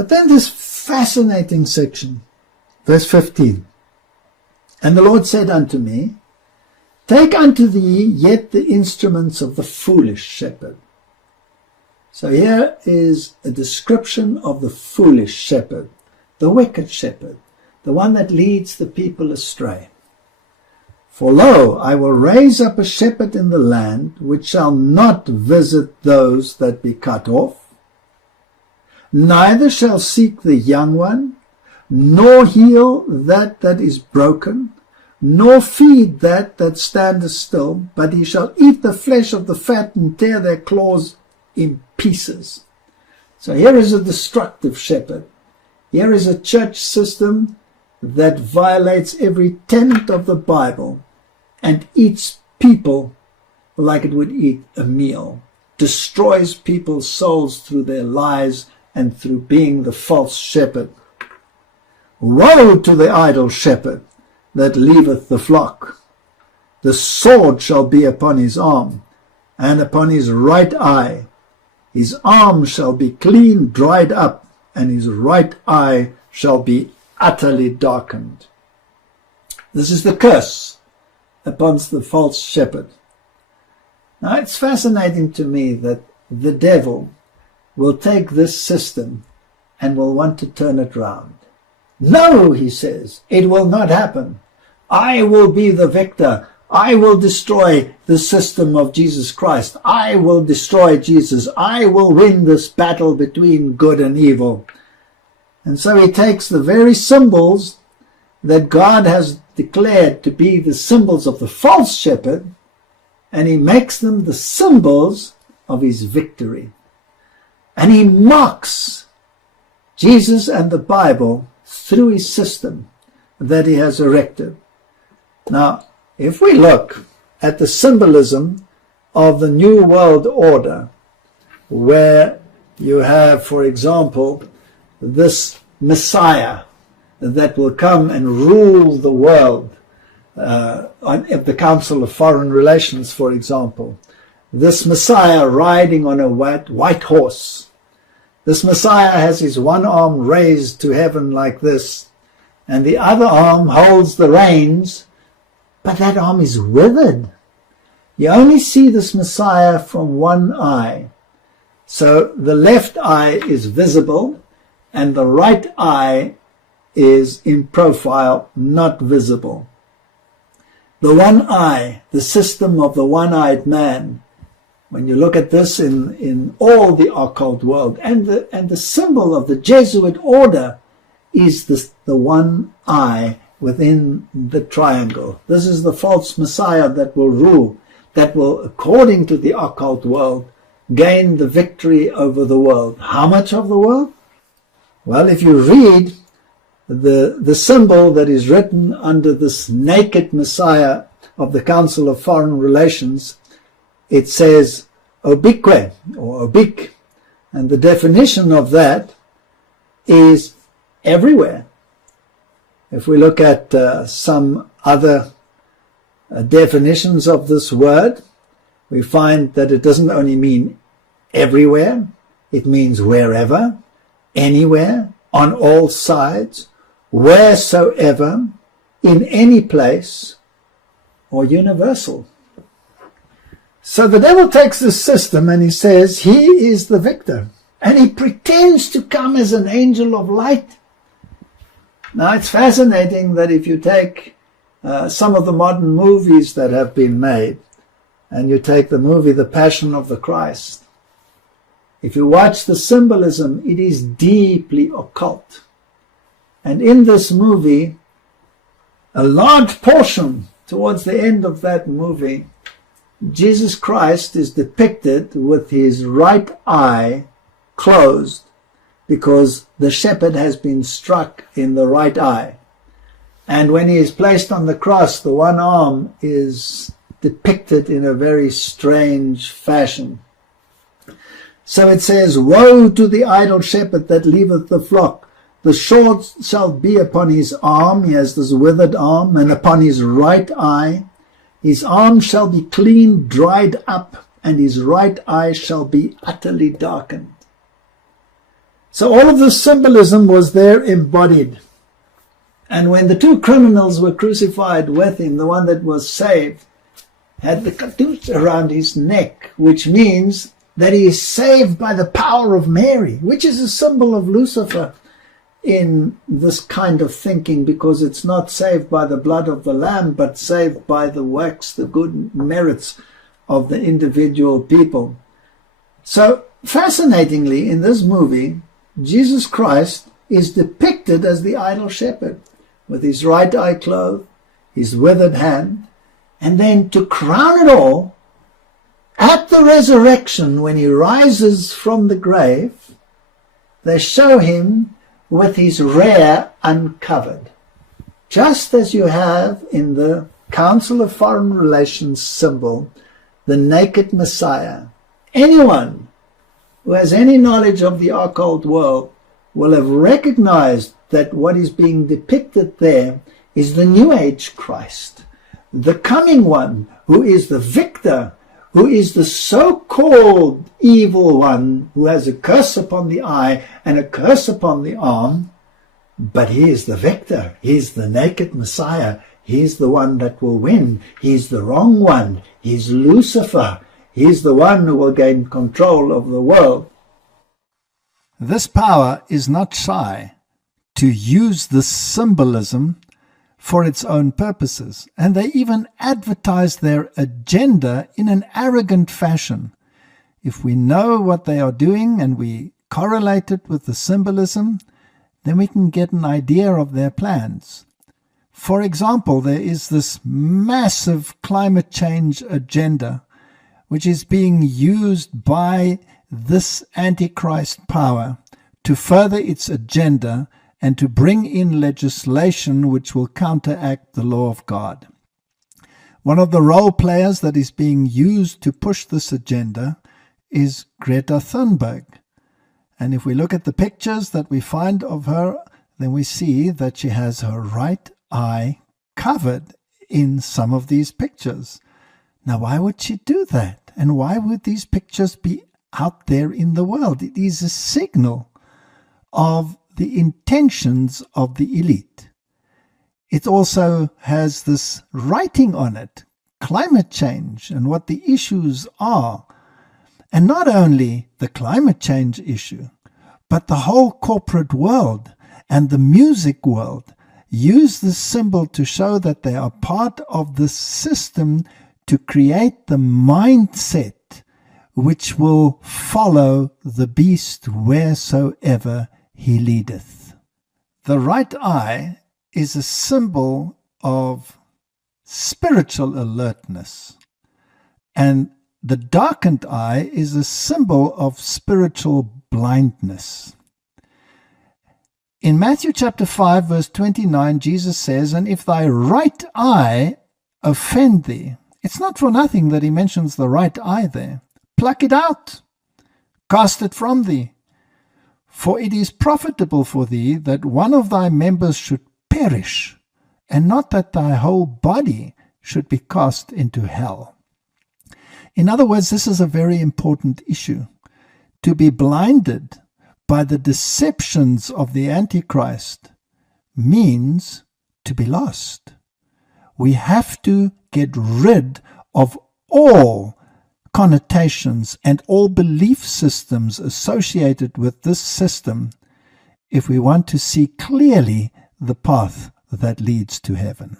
But then this fascinating section, verse 15. And the Lord said unto me, take unto thee yet the instruments of the foolish shepherd. So here is a description of the foolish shepherd, the wicked shepherd, the one that leads the people astray. For lo, I will raise up a shepherd in the land, which shall not visit those that be cut off, neither shall seek the young one, nor heal that that is broken, nor feed that that standeth still, but he shall eat the flesh of the fat and tear their claws in pieces. So here is a destructive shepherd. Here is a church system that violates every tenet of the Bible and eats people like it would eat a meal, destroys people's souls through their lies and through being the false shepherd. Woe to the idle shepherd that leaveth the flock! The sword shall be upon his arm, and upon his right eye. His arm shall be clean dried up, and his right eye shall be utterly darkened. This is the curse upon the false shepherd. Now it's fascinating to me that the devil will take this system and will want to turn it round. No, he says, it will not happen. I will be the victor. I will destroy the system of Jesus Christ. I will destroy Jesus. I will win this battle between good and evil. And so he takes the very symbols that God has declared to be the symbols of the false shepherd, and he makes them the symbols of his victory. And he mocks Jesus and the Bible through his system that he has erected. Now, if we look at the symbolism of the New World Order, where you have, for example, this Messiah that will come and rule the world, at the Council of Foreign Relations, for example, this Messiah riding on a white horse. This Messiah has his one arm raised to heaven like this, and the other arm holds the reins, but that arm is withered. You only see this Messiah from one eye. So the left eye is visible, and the right eye is in profile, not visible. The one eye, the system of the one-eyed man, when you look at this in all the occult world, and the symbol of the Jesuit order is the one eye within the triangle. This is the false Messiah that will rule, that will, according to the occult world, gain the victory over the world. How much of the world? Well, if you read the symbol that is written under this naked Messiah of the Council of Foreign Relations, it says obique or obique, and the definition of that is everywhere. If we look at some other definitions of this word, we find that it doesn't only mean everywhere, it means wherever, anywhere, on all sides, wheresoever, in any place, or universal. So the devil takes this system and he says he is the victor, and he pretends to come as an angel of light. Now it's fascinating that if you take some of the modern movies that have been made, and you take the movie The Passion of the Christ, if you watch the symbolism, it is deeply occult. And in this movie, a large portion towards the end of that movie, Jesus Christ is depicted with his right eye closed because the shepherd has been struck in the right eye. And when he is placed on the cross, the one arm is depicted in a very strange fashion. So it says, woe to the idle shepherd that leaveth the flock. The sword shall be upon his arm, he has this withered arm, and upon his right eye. His arm shall be clean dried up, and his right eye shall be utterly darkened. So all of the symbolism was there embodied. And when the two criminals were crucified with him, the one that was saved had the katoos around his neck, which means that he is saved by the power of Mary, which is a symbol of Lucifer in this kind of thinking, because it's not saved by the blood of the Lamb, but saved by the works, the good merits of the individual people. So, fascinatingly, in this movie, Jesus Christ is depicted as the idol shepherd, with his right eye closed, his withered hand, and then to crown it all, at the resurrection, when he rises from the grave, they show him with his rear uncovered. Just as you have in the Council of Foreign Relations symbol, the naked Messiah. Anyone who has any knowledge of the occult world will have recognized that what is being depicted there is the New Age Christ, the coming one who is the victor, who is the so-called evil one who has a curse upon the eye and a curse upon the arm, but he is the victor. He is the naked Messiah. He is the one that will win. He is the wrong one. He is Lucifer. He is the one who will gain control of the world. This power is not shy to use this symbolism for its own purposes, and they even advertise their agenda in an arrogant fashion. If we know what they are doing and we correlate it with the symbolism, then we can get an idea of their plans. For example, there is this massive climate change agenda which is being used by this Antichrist power to further its agenda and to bring in legislation which will counteract the law of God. One of the role players that is being used to push this agenda is Greta Thunberg. And if we look at the pictures that we find of her, then we see that she has her right eye covered in some of these pictures. Now, why would she do that? And why would these pictures be out there in the world? It is a signal of the intentions of the elite. It also has this writing on it, climate change and what the issues are. And not only the climate change issue, but the whole corporate world and the music world use this symbol to show that they are part of the system to create the mindset which will follow the beast wheresoever he leadeth. The right eye is a symbol of spiritual alertness, and the darkened eye is a symbol of spiritual blindness. In Matthew chapter 5 verse 29, Jesus says, "And if thy right eye offend thee," it's not for nothing that he mentions the right eye there. "Pluck it out, cast it from thee. For it is profitable for thee that one of thy members should perish, and not that thy whole body should be cast into hell." In other words, this is a very important issue. To be blinded by the deceptions of the Antichrist means to be lost. We have to get rid of all connotations and all belief systems associated with this system if we want to see clearly the path that leads to heaven.